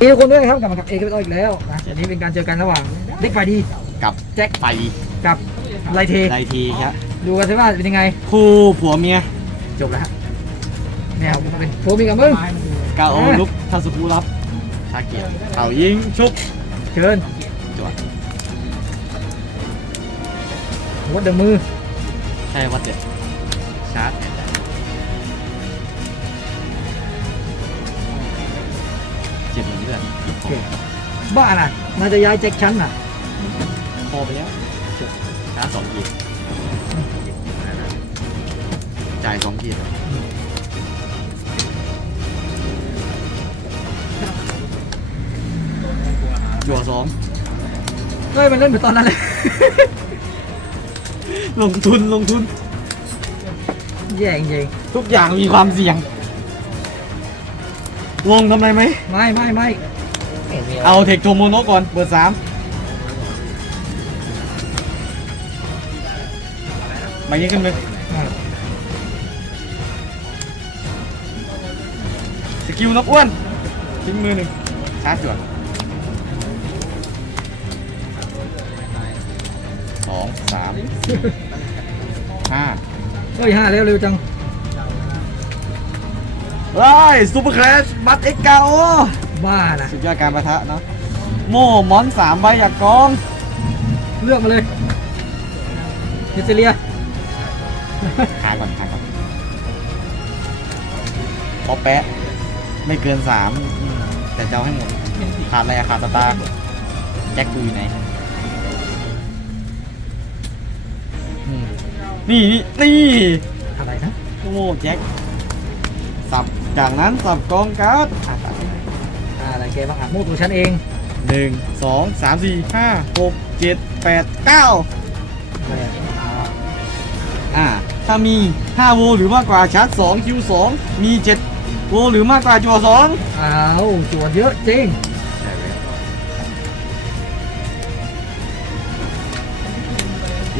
เอกคนด้วยนะครับกลับมากับเอกเป็นอีกแล้วนะอันนี้เป็นการเจอกันระหว่างเด็กไฟดีกับแจ็คไปกับไลเทไดทีครับดูกันสิว่าเป็นยังไง คู่ผัวเมียจบแล้วฮะเนี่ยเป็นโฟมีกับมึง กาโอลุกทัสุกุรับชาเกียรติเขายิงชุบเชิญจวดวัดเดอะมือใช่วัดเด็ดชาร์จ บ้าน่ะน่าจะย้ายแจ็คชั้นน่ะคอไปแล้วชาร์จสองกีดจ่ายสองกีดจั่วสองเฮ้ยมันเล่นเหมือนตอนนั้นเลย ลงทุนลงทุน แย่จริงทุกอย่างมีความเสี่ยง ลงทำไรไหมๆไม่ไม่ไม่ เอาเทคโทโมโนะก่อนเบอร์สามมายิงขึ้นไปอะสกิลนกอ้วนทิ้งมือหนึ่งชาร์จจวดสองสามห้าเฮ้ยห้าแล้วเร็วจังไล่ซูเปอร์แคลชบัตเอ็กเกา บ้านะสุดยอดการประทะเนาะโม่มอนสามใบอยากกอง เลือกมาเลยเฮเซเลียหาก่อนหาก่อนพอแปะ ไม่เกินสามอืมแต่จะเอาให้หมดขาดอะไรอะขาดสตาร์แจ็คกูอยู่ไหนอืมนี่นี่นี่อะไรนะ โอ้โหแจ็คสับจากนั้นสับกองการ์ดอะตัดอ่าอะไร แกบ้างอะโม่ตัวฉันเองหนึ่งสองสามสี่ห้าหกเจ็ดแปดเก้าอะไรอะอ่าอ่าถ้ามี 5 โวลต์หรือมากกว่าชาร์จ2คิว2มี 7 โวลต์หรือมากกว่าจัว2อ้าวจวดเยอะจริง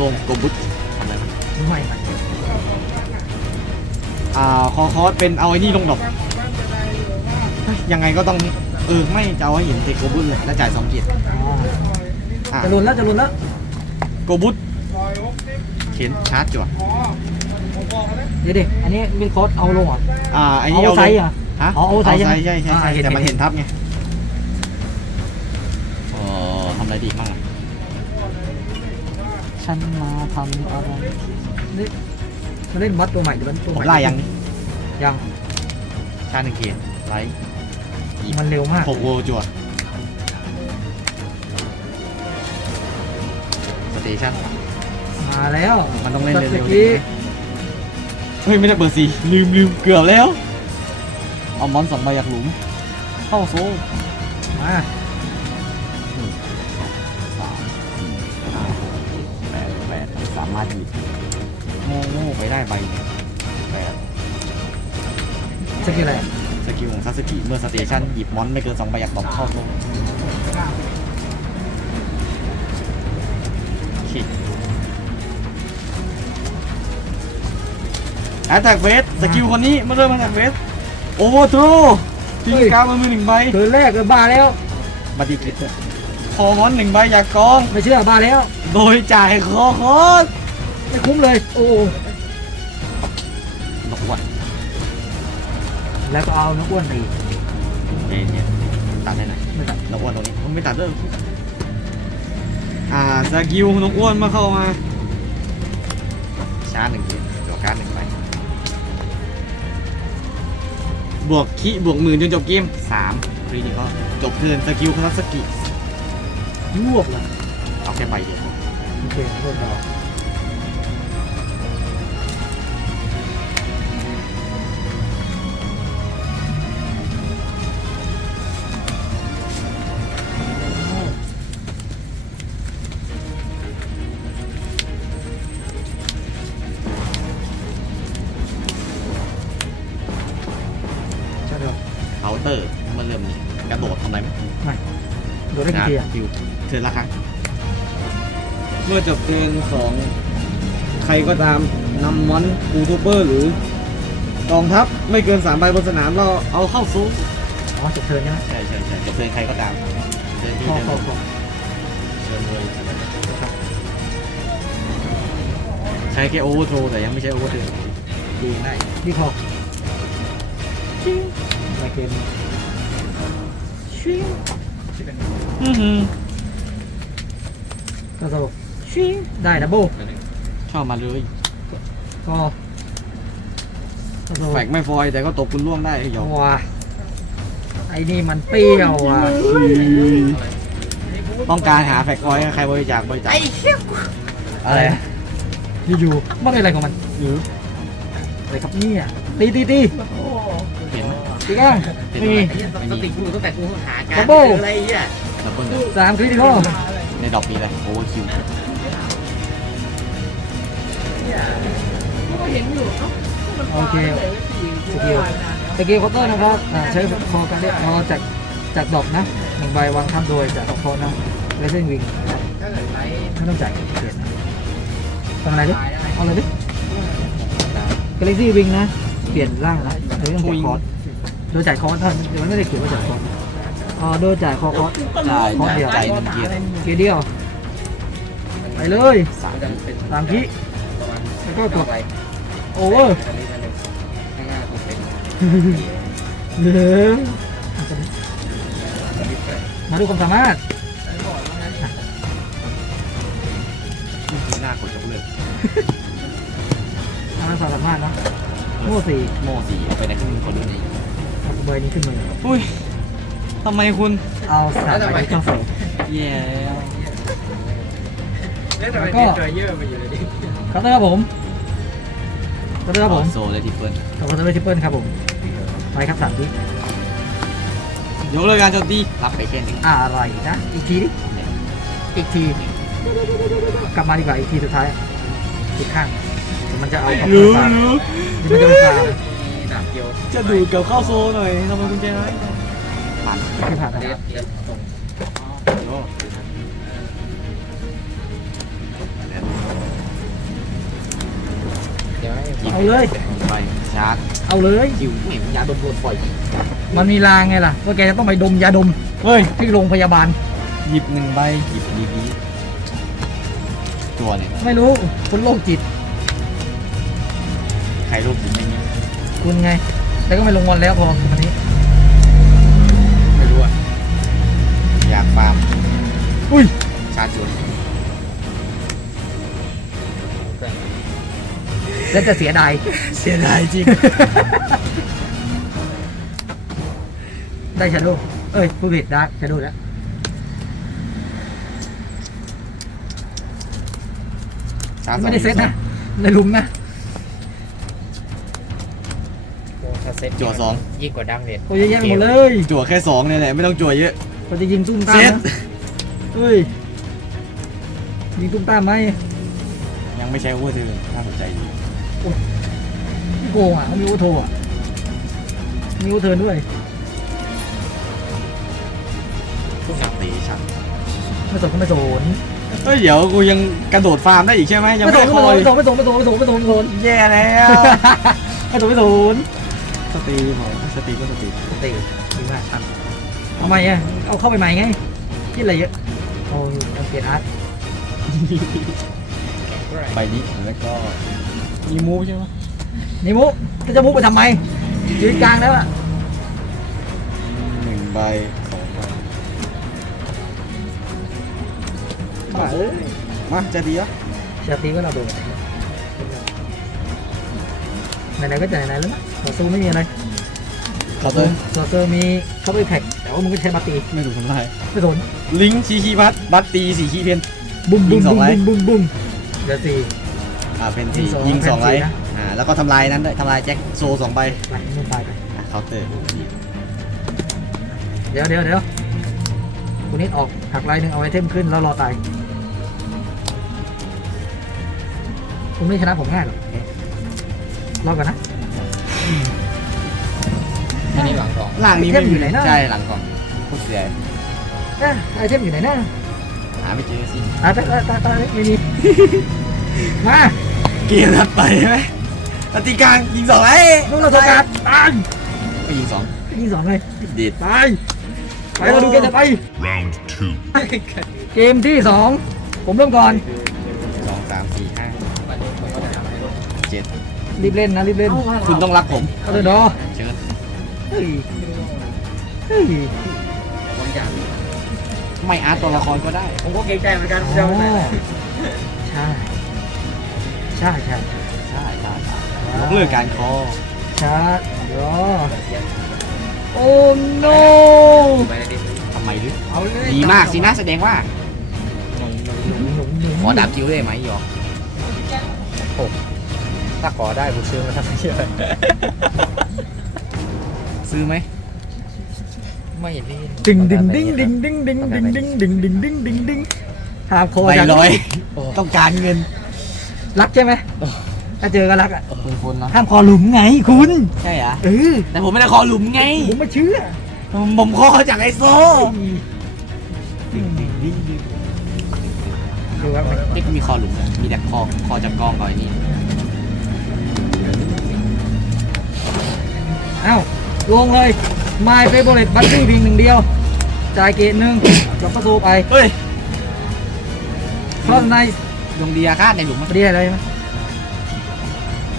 ลงกบุตทำอะไรวะไม่ไม่อ่า คอคอสเป็นเอาไอ้นี่ลงดอกเฮ้ยยังไงก็ต้อง เออไม่จะเอาให้เห็นเทคโกบุตเลยแล้วจ่าย2เกียรติอ๋ออะจะลุนแล้วจะลุนแล้วโกบุตเข็นชาร์จจั่วเดี๋ยวดิอันนี้มีโค้ดเอาลงเหรอะอ่าไอ้นี่เอาเอาไซลส์งเหรอฮะอ๋อเอาไซส์ใช่ไหมใช่ใช่อ่าใช่เห็นแต่มันเห็เห็นนทับไงเออทำอะไรดีบ้างอะฉันมาทำอะไรนี่มาเล่นมัดตัวใหม่หรือมันตัวผใหมม่ไล่ยังยังชาร์จหนึ่งเกียรติไล่ มันเร็วมาก หกโวลต์จั่วสเตชันมาแล้วมันต้องเล่นสักเร็วกี้ๆเฮ้ย ไม่ได้เบอร์สี่ลืมลืมเกือบแล้ว เอามอนสองใบอยากหลุม เข้าโซ่มาสามสี่ห้าหกเจ็ดแปดแปดสามารถหยิบโง่โง่ไปได้ใบหนึ่งแปด สกิลอะไรส กิลของซาสึกิเมื่อสเตชันหยิบมอนไม่เกินสองใบอยากตอบเข้าโซ่คิดแอตแทกเฟสสกิลคนนี้เมื่อเริ่มแอตแทกเฟสโอเวอร์ทรูทิ้งการ์ดมามือหนึ่งใบเธอแรกเลยบ้าแล้วบัตติกิตคอมอนหนึ่งใบอยากกองไม่เชื่อบ้าแล้ว โดยจ่ายคอคอสไม่คุ้มเลย โอ้น แล้วก็เอานกอ้วนตีเย็นเย็นตัดได้ไหนไม่ตัดนกอ้วนตรงนี้มันไม่ตัดเด้ออ่าสกิลนกอ้วนมาเข้ามาชาร์จหนึ่งทีจวการดหนึ่งใบบวกคิบวกหมื่นจนจบเกมสามฟรีนี่ก็จบเทิร์นสกิลคาสกิยวบเลยเอาแค่ใบเดียวพอโอเครวบเรา เดี๋ยวเคาน์เตอร์เมื่อเริ่มนี้กระโดดทำอะไรไหมไม่โดนได้กี่ทีอะคิวเทิร์นละครั้งเมื่อจบเทิร์นของใครก็ตามนำมอนบูทูเปอร์หรือกองทัพไม่เกินสามใบบนสนามเราเอาเข้าซูอ๋อจบเทิร์นใช่ไหมใช่ใช่ใช่จะเชิญใครก็ตามเชิญพี่พอเชิญพอพอเชิญเลยใช้แค่โอเวอร์โทรแต่ยังไม่ใช่โอเวอร์เทรดีได้พี่พอ ชิงไปเกมชิงอื้อหือก็โซชิงได้ดับเบิลชอบมาเลยก็ก็โซแฟกไม่ฟอยแต่ก็ตกคุณร่วงได้หยอกว้าไอ้นี่มันเปรี้ยวอะต้องการหาแฟกฟอยใครบริจาคบริจาคอะไรอยู่ๆมันอะไรของมันหรืออะไรครับเนี่ยตีตีตีเห็ นตีก้างเห็นไม่มีไม่สมีติกูตั้งแต่กูหาการดับเบิ้ลเจออะไรเงี้ยดับเบิลเลยสามคริติคอลในดอกมีอะไรโอเวอร์คิวโอเคสกิลสกิลเคาน์เตอร์นะครับอ่าใช้คอการเรียกพอจากจากดอกนะหนึ่งใบวางทับโดยจากดอกคอนะเลเซนวิงไม่ต้องจ่ายเปลี่ยนนะทำอะไรดิเอาเลยดิกาแล็กซี่วิงนะ เปลี่ยนร่างนะหรือต้องจ่ายคอร์ส โดยจ่ายคอร์สเท่านั้นเดี๋ยวมันไม่ได้เขียนว่าจ่ายคอร์สอ๋อโดยจ่ายคอร์ส จ่ายคอร์สเดียวจ่ายหนึ่งเกียร์เกียร์เดียว ไปเลยสามสามทีแล้วก็กดโอเวอร์เหลืองมาดูความสามารถหน้ากดยกเลิกมาดูความสามารถเนาะโม่สี่โม่สี่เอาไปในเครื่องมือคนรุ่นนี้เอา ใบนี้ขึ้นมืออุ้ยทำไมคุณเอาสามใบเข้าใส่แย่แล้วก็เคาน์เตอร์ครับผมเคาน์เตอร์ครับผมโซและทิปเปิลเคาน์เตอร์ทริปเปิลครับผมไปครับสามทียกเลิกการโจมตีรับไปแค่หนึ่งอะไรนะอีกทีดิอีกทีกลับมาดีกว่าอีกทีสุดท้ายอีกข้างเดี๋ยวมันจะเอาของรู้ฟาร์มรู้เดี๋ยวมันจะเอาฟาร์มดาบเดียวจะดูดกับเข้าโซหน่อยทำไมคุณใจร้ายผ่านไม่ผ่านนะเดียวเดียวส่งโอ้เดี๋ยวให้เอาเลยไปชาร์จเอาเลยคิวเห็นยาดมโดนปล่อยมันมีรางไงล่ะว่าแกจะต้องไปดมยาดมเฮ้ยที่โรงพยาบาล หยิบหนึ่งใบหยิบดีบีตัวเนี่ยไม่รู้คุณโรคจิต ใครรูปหยิบไม่มี คุณไงแต่ก็ไม่ลงวันแล้วพอวันนี้ ไม่รู้อะอยากฟาร์มอุ้ยชาร์จจนแล้วจะเสียดาย เสียดายจริง ได้ชาโดว์เอ้ยผู้ผิดได้ชาโดว์แล้วชาร์จสองไม่ได้เซตนะในหลุมนะ โอ้ถ้า เซ็ตจั่วสอง ยิ่งกว่าดังเด็ดตัวเยอะแยะหมดเลยจั่วแค่สองเนี่ยแหละไม่ต้องจั่วเยอะเขาจะยิงตุ้มตาเซมตนะเฮ้ยยิงตุ้มตามไหมยังไม่ใช่โอเวอร์เทิร์นน่าสนใจดีพี่โกงอะเขามีโอโทอะมีโอเทิร์นด้วยสเตชันไม่สนก็ไม่สนเฮ้ยเดี๋ยวกูยังกระโดดฟาร์มได้อีกใช่ไหมยังไม่ไม่สนได้คอยไม่สนไม่สนไม่สนไม่สนไม่สนไม่สนแย่แล้ว ไม่สนไม่สน สตรีมเหรอสตรีมก็สตรีมตีดีมากครับเอาใหม่อะเอาเข้าไปใหม่ไงคิดอะไรเยอะเอาเอาเปลี่ยนอาร์ตใบนี้แล้วก็มีมูฟใช่ไหมนี่มุกจะมุกไปทำไมยืนกลางแล้วอะหนึ่งใบสองใบบ้าเอ้ยมาจะดีอะชาตีก็เราโดน ไหนๆก็จะไหนๆแล้วนะต่อสู้ไม่มีอะไรขอบเลยต่อสู้มีเขาไปแพ็กแต่ว่ามึงก็ใช้บัตตีไม่ถูกทำลายไม่สนลิงก์ชีคีพัทบัตตีสี่คีเพนบุ้มบุ้มยิงสอบุ้งมไลท์บุ้มบุ้มเดี๋ยวสี่อ่าเป็นสี่ยิยิงงสสอองงแผ่นไลสี่ท์นะอ่าแล้วก็ทำลายนั้นด้วยทำลายแจ็คโซสองใบไปมึงตายไปอะเคาน์เตอร์เดี๋ยวเดี๋ยวเดี๋ยวคุณนิดออกหักไลน์หนึ่งเอาไอเทมขึ้นแล้วรอตาย คุณไม่ชนะผมง่ายหรอก รอก่อนนะ อันนี้หวังทองล่างนี้ไม่เทพอยู่ไหนนะ ใช่หลังกล่องโคตรเสียเอ๊ะไอเทมอยู่ไหนนะหาไม่เจอสิตายตายตายตายตายไม่มี มาเกมนัดไปใช่ไหมนาทีกลางยิงสองไลท์ลูกเราโอกาสตายก็ยิงสองยิงสองเลยดีดไปไปเราดูเกมจะไป Round two. เกมที่สองผมเริ่มก่อน รีบเล่นนะรีบเล่นคุณต้องรักผมเอาเลยดอเชิญเฮ้ยเฮ้ยไม่อาร์ตตัวละครก็ได้ ผมก็เกรงใจเหมือนกันอ๋เจ้าอไหนใช่ใช่ใช่ใช่ใช่ใช่ยกเลิกการคอชาร์จรอโอ้โนไปเลยดิทำไมหรือเอาเลยดีมากสินะแสดงว่าหนุ่มหนุ่มหนุ่มขอดับคิวได้ไหมหยอก ถ้าขอได้ผมซื้อมาทำไมเยอะซื้อไหมไม่เล่นดึงดึงดึงดึงดึงดึงดึงดึงดึงดึงดึงดึงดึงหาคอใบจากร้อยโอ้ต้องการเงิน รักใช่ไหมถ้าเจอก็รักอะคุณคนนะห้ามคอหลุมไงคุณ ใช่เหรอเออแต่ผมไม่ได้คอหลุมไง ผมไม่เชื่อ ผมคอจากไอโซดูครับนี่ก็มีคอหลุมนะมีแต่คอคอจากกองก่อนไอ้นี่ เอ้าลงเลย My Favorite Buddy เพียงหนึ่งเดียว จ่ายเกตหนึ่งจบประตูไปเฮ้ยเพราะในดวงดีอาฆาตในหลุมมันไม่ได้อะไรไหม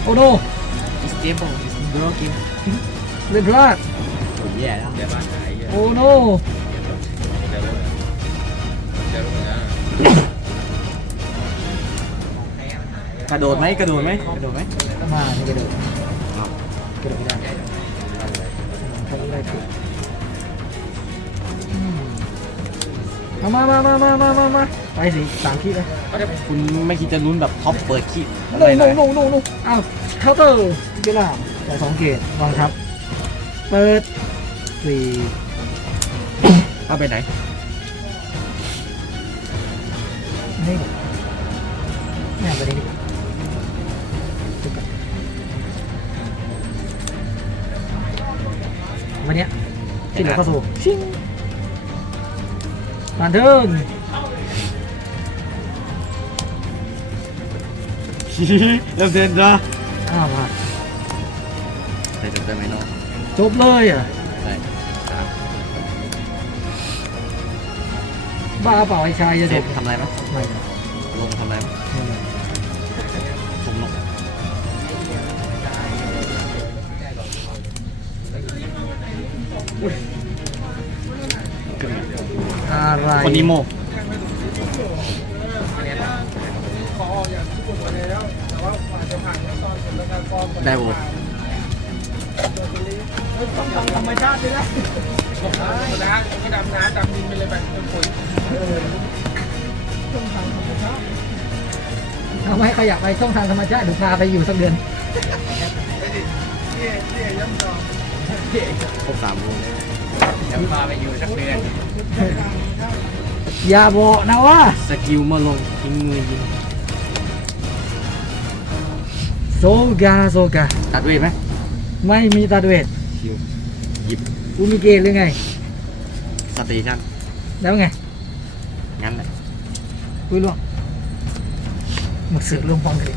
โอ้โน is stable is broken เล่นพลาดโอ้ยแย่แล้วเดี๋ยวบ้านหายเยอะโอ้โนเดี๋ยวเดี๋ยวนะกระโดดไหมกระโดดไหมกระโดดไหมมาไม่กระโดดอ้าวกระโดดไม่ได้เขา ไล่ถูกอืมเอามามามามามามามาไปสิสามขีดเลยคุณไม่คิดจะลุ้นแบบท็อปเปิดคิดโนโนโนโนโนอ้าวเคาน์เตอร์เวลาแต่สองเกตวางครับ เปิดสี่เอาไปไหนนี่ ที่เหลือเข้าสู่ชิงผ่านเทิร์นเริ่มเดินจ้ะอ้าวมาได้จบได้ไหมเนาะจบเลยอะได้บ้าเปล่าไอ้ชายจะเสจร็จบทำอะไรมั้ยไม่ อะไรคนนี้โมได้โวธรรมชาติเลยนะน้ำไม่ดำน้ำดำดินไปเลยแบบเป็นปุ๋ยเอาไหมใครอยากไปช่องทางธรรมชาติเดูพาไปอยู่สักเดือนครบสามโมงเดี๋ยวพาไปอยู่สักเดือน อย่าบอกนะว่า สกิลเมื่อลงทิ้งมือยิงโซกาโซกาตัดเวทไหมไม่มีตาเวทคิวหยิบกูมีเกณฑ์หรือไง สเตชันแล้วไง งั้นแหละคุยล่วงมึงเสือกลงฟองกันดิ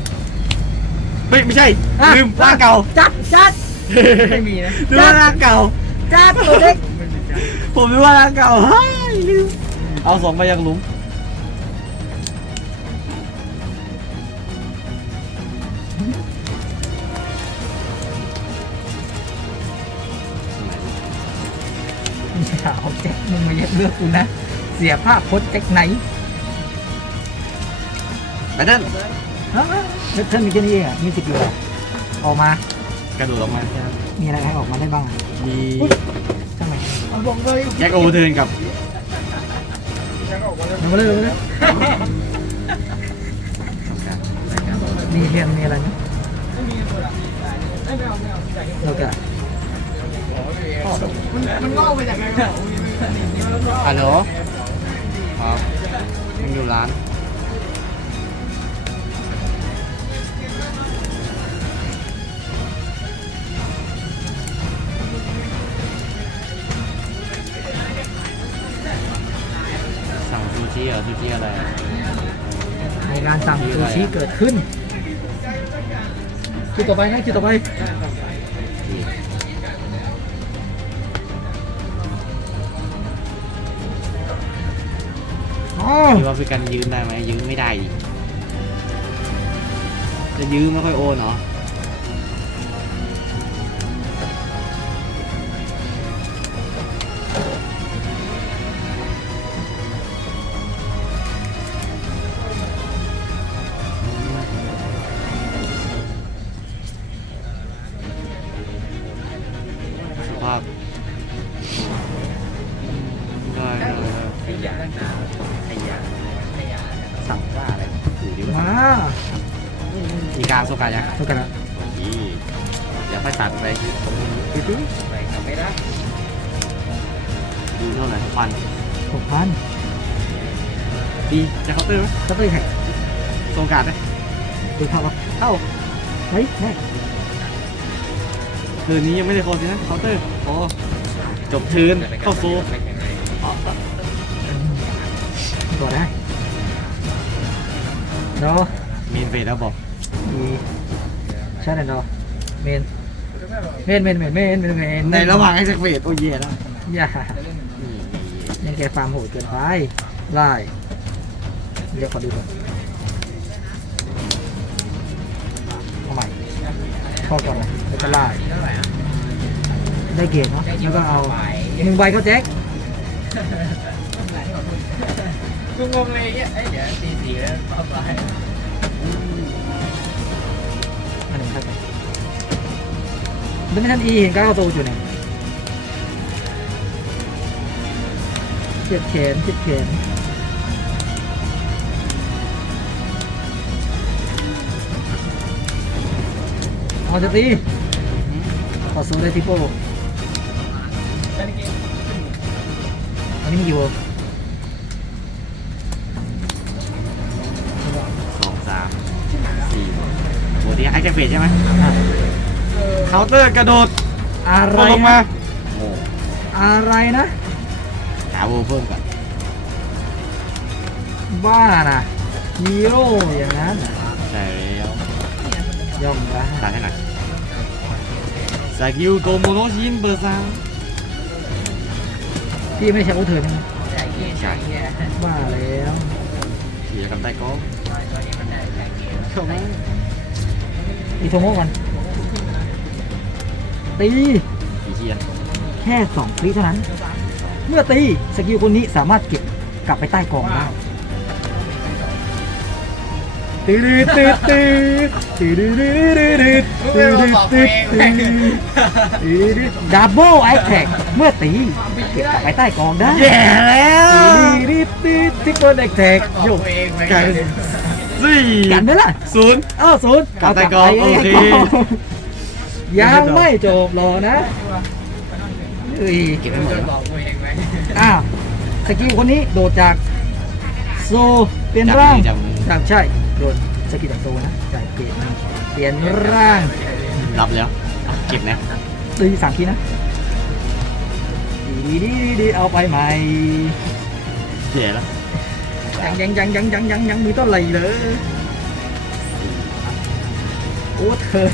เฮ้ยไม่ใช่ อะลืมร่างเก่า จัดจัดไม่มีนะ ลืมว่าร่างเก่า จัดตัวเด็ก ผมนึกว่าร่างเก่าเฮ้ยลืม เอาสองไปยังหลุมอย่าเอาแจ็คมึงมาเย็ดเลือกกูนะ เสียภาพพจน์แจ็คไหนไปนั่นฮะแล้วเธอมีแค่นี้เองอะมีสิบอยู่เหรอออกมา กระโดดออกมาแค่นั้นมีอะไรให้ออกมาได้บ้างมีทำไมเอาบอกเลย แจ็คโอเทิร์นกับ เอามาเลยเอามาเลยมีเรียนมีอะไรไหมแล้วก็ฮัลโหลครับยังอยู่ร้าน ชิเหรอซูชิอะไรในการสั่งซูชิเกิดขึ้นคิวต่อไปให้คิวต่อไปคิดว่าเป็นการยืมได้ไหมยืมไม่ได้จะยืมไม่ค่อยโอนเนาะ ดูเท่าไหร่ทุกวันหกพันดีจะเคาน์เตอร์ไหมก็ต้องแข่งโซกาไหมดูเข้าปะเข้าเฮ้ยแน่เทิร์นนี้ยังไม่ได้โคสินะเคาน์เตอร์โอ้จบเทิร์นเข้าโซไม่แข็งแรงอ๋อตัวได้ดอเมนเฟสแล้วบอกดีใช่แล้วดอเมนเมนเมนเมนเมนเมนเมนในระหว่างไอ้เซกเฟสโอ้เย่แล้วอย่านี่ยัง แกฟาร์มโหดเกินไปไล่เดี๋ยวขอดูก่อนเอาใหม่พอก่อนนะแล้วก็ไล่ได้ได้เกรดเนาะแล้วก็เอาหนึ่งใบก็แจ็คกูงงเลยเนี่ยไอ้เดี๋ยวตีสีแล้วเอไปอันหนึ่งครับเป็นท่านอีเห็นก้าวโตอยู่เนี่ย เจ็บแขนเจ็บแขนเอาจะตีขอสูเลยทิโป้อันนี้มีกี่เวอร์สองสามสี่โอ้ดีไอ้เซกเฟสใช่ไหมอะเคาน์เตอร์กระโดดอะไรลงมานะโอ้อะไรนะ หาโวเพิ่มก่อน บ้านะฮีโร่อย่างนั้นน่ะใช่แล้วย่อมได้ตัดให้หน่อยสกิลโกโมโนชินเบอร์ซังพี่ไม่ใช่โอเธอใช่ไหมใช่เงี้ยใช่เงี้ยบ้าแล้วขี่กับใต้กอล์ฟตัวนี้มันได้ใช่เงี้ยเข้ามาอีโทโมก่อนตีขี่เชียนแค่สองคลิเท่านั้น เมื่อตีสกิลคนนี้สามารถเก็บกลับไปใต้กองได้ตืดตืดตืดตืดตืดตืดตืดตืดตืดดับเบิลแอแท็กเมื่อตีเก็บกลับไปใต้กองได้แย่แล้วตืดตืดทิปเปิลแอแท็กโยกกันสี่กันไหมล่ะศูนย์อ้าวศูนย์กลับใต้กองโอเคยังไม่จบรอนะ เอ้ยเก็บให้หมดจะแล้วบอกตัวเองไหมอ้าวสกิลคนนี้โดดจากโซเปลี่ยนร่างจับมือจากใช่โดดสกิลจากโซนะจากเปลี่ยนเปลี่ยนร่างรับแล้วอะเก็บนะตีสามทีนะดีดีดีดีเอาไปใหม่เสียแล้วยังยังยังยังยังยังยังมีต้นอะไรเลยโอ้เธอ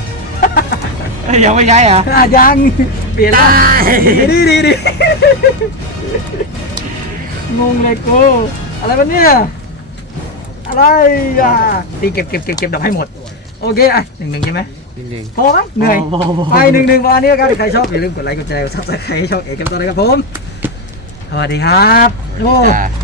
เอ้ ยยังไม่ใช่เหรอะอะยังเปลี่ยนร่างดีดีดีงงเลยกูอะไรวะเนี่ยอะไรอะตีเก็บเก็บเก็บเก็บดอกให้หมด โอเคอะหนึ่งหนึ่งใช่ไหมจริงพอไหมเหนื่อยพอพอพอไปหนึ่งหนึ่งวันนี้ครับใครชอบอย่าลืมกดไลค์กดแชร์กดซับสไครต์ให้ช่องเอกกันต่อเลยครับผมสวัสดีครับโอ้จ้า